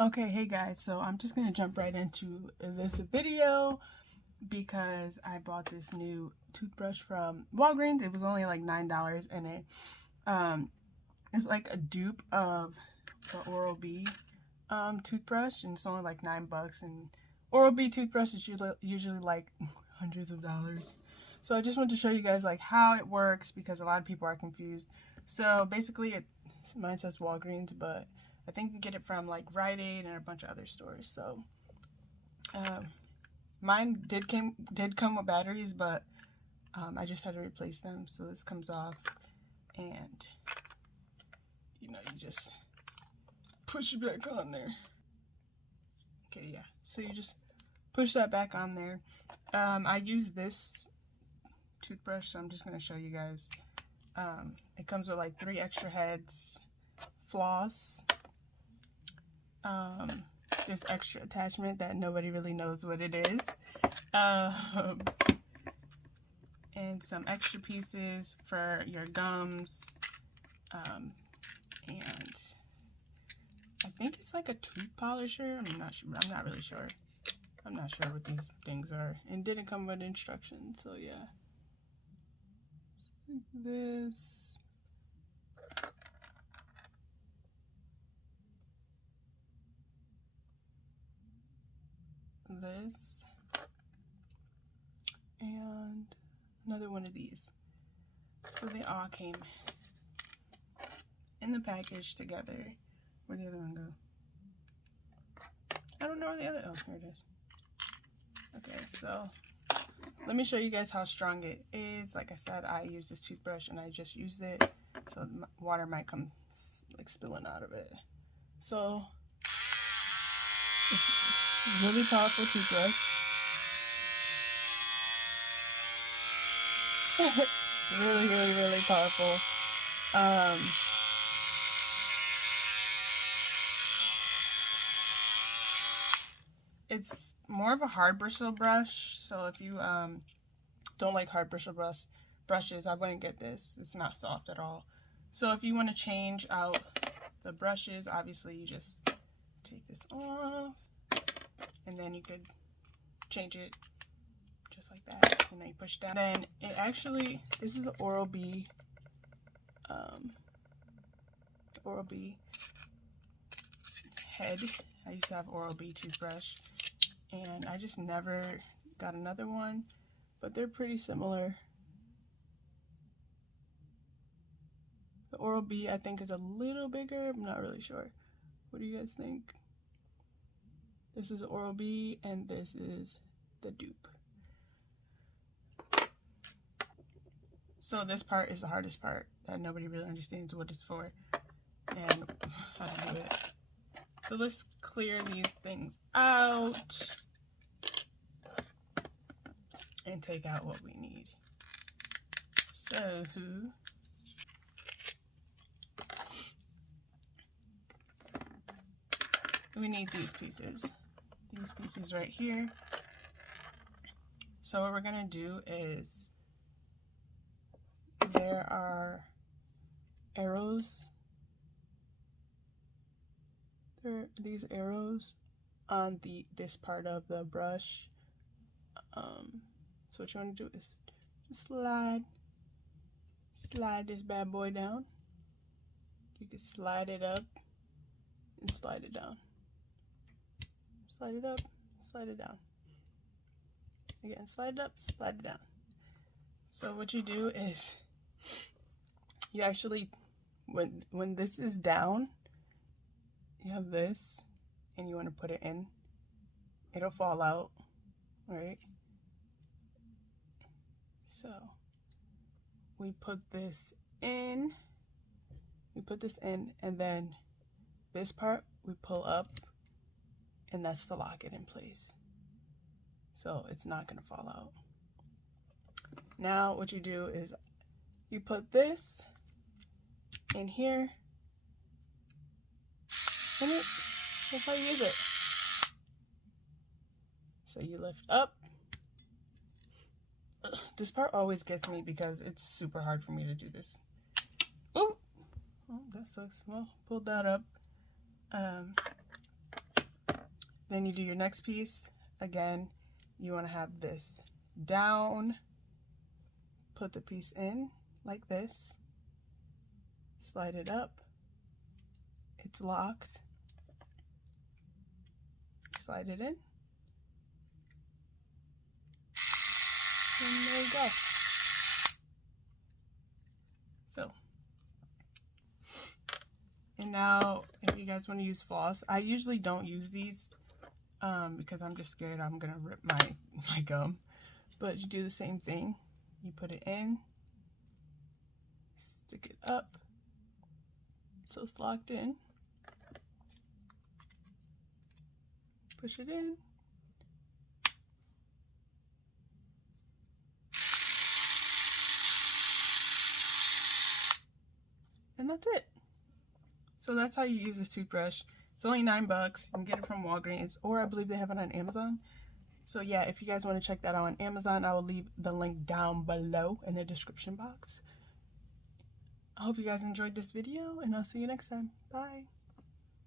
Okay, hey guys, so I'm just gonna jump right into this video because I bought this new toothbrush from Walgreens. It was only like $9 and it's like a dupe of the Oral-B toothbrush, and it's only like $9, and Oral-B toothbrush is usually like hundreds of dollars. So I just want to show you guys like how it works because a lot of people are confused. So basically mine says Walgreens, but I think you can get it from like Rite Aid and a bunch of other stores. So mine did come with batteries, but I just had to replace them. So this comes off, and you just push it back on there. Okay, yeah. So you just push that back on there. I use this toothbrush, so I'm just gonna show you guys. It comes with like 3 extra heads, floss, this extra attachment that nobody really knows what it is, and some extra pieces for your gums, and I think it's like a tooth polisher. I'm not sure. I'm not really sure. I'm not sure what these things are, and didn't come with instructions. So yeah, like this. This and another one of these. So they all came in the package together. Where'd the other one go? I don't know where the other, oh, here it is. Okay, so let me show you guys how strong it is. Like I said, I use this toothbrush and I just used it, so water might come like spilling out of it. So it's really powerful toothbrush. really powerful. It's more of a hard bristle brush, so if you don't like hard bristle brushes, I wouldn't get this. It's not soft at all. So if you want to change out the brushes, obviously you just take this off, and then you could change it just like that, and then you push down. Then it actually, this is an Oral-B head. I used to have Oral-B toothbrush, and I just never got another one, but they're pretty similar. The Oral-B I think is a little bigger. I'm not really sure. What do you guys think? This is Oral-B and this is the dupe. So this part is the hardest part that nobody really understands what it's for and how to do it. So let's clear these things out and take out what we need. So we need these pieces right here. So what we're gonna do is, there are arrows. There are these arrows on this part of the brush. So what you want to do is just slide this bad boy down. You can slide it up and slide it down. Slide it up, slide it down. Again, slide it up, slide it down. So what you do is, you actually, when this is down, you have this, and you want to put it in. It'll fall out, right? So we put this in, and then this part we pull up, and that's to lock it in place. So it's not gonna fall out. Now what you do is you put this in here, and that's how you use it. So you lift up. This part always gets me because it's super hard for me to do this. Oh, that sucks. Well, pulled that up. Then you do your next piece. Again, you want to have this down. Put the piece in like this. Slide it up. It's locked. Slide it in. And there you go. So, and now if you guys want to use floss, I usually don't use these because I'm just scared I'm gonna rip my gum. But you do the same thing. You put it in, stick it up so it's locked in. Push it in. And that's it. So that's how you use this toothbrush. It's only $9. You can get it from Walgreens, or I believe they have it on Amazon. So yeah, if you guys want to check that out on Amazon, I will leave the link down below in the description box. I hope you guys enjoyed this video, and I'll see you next time. Bye.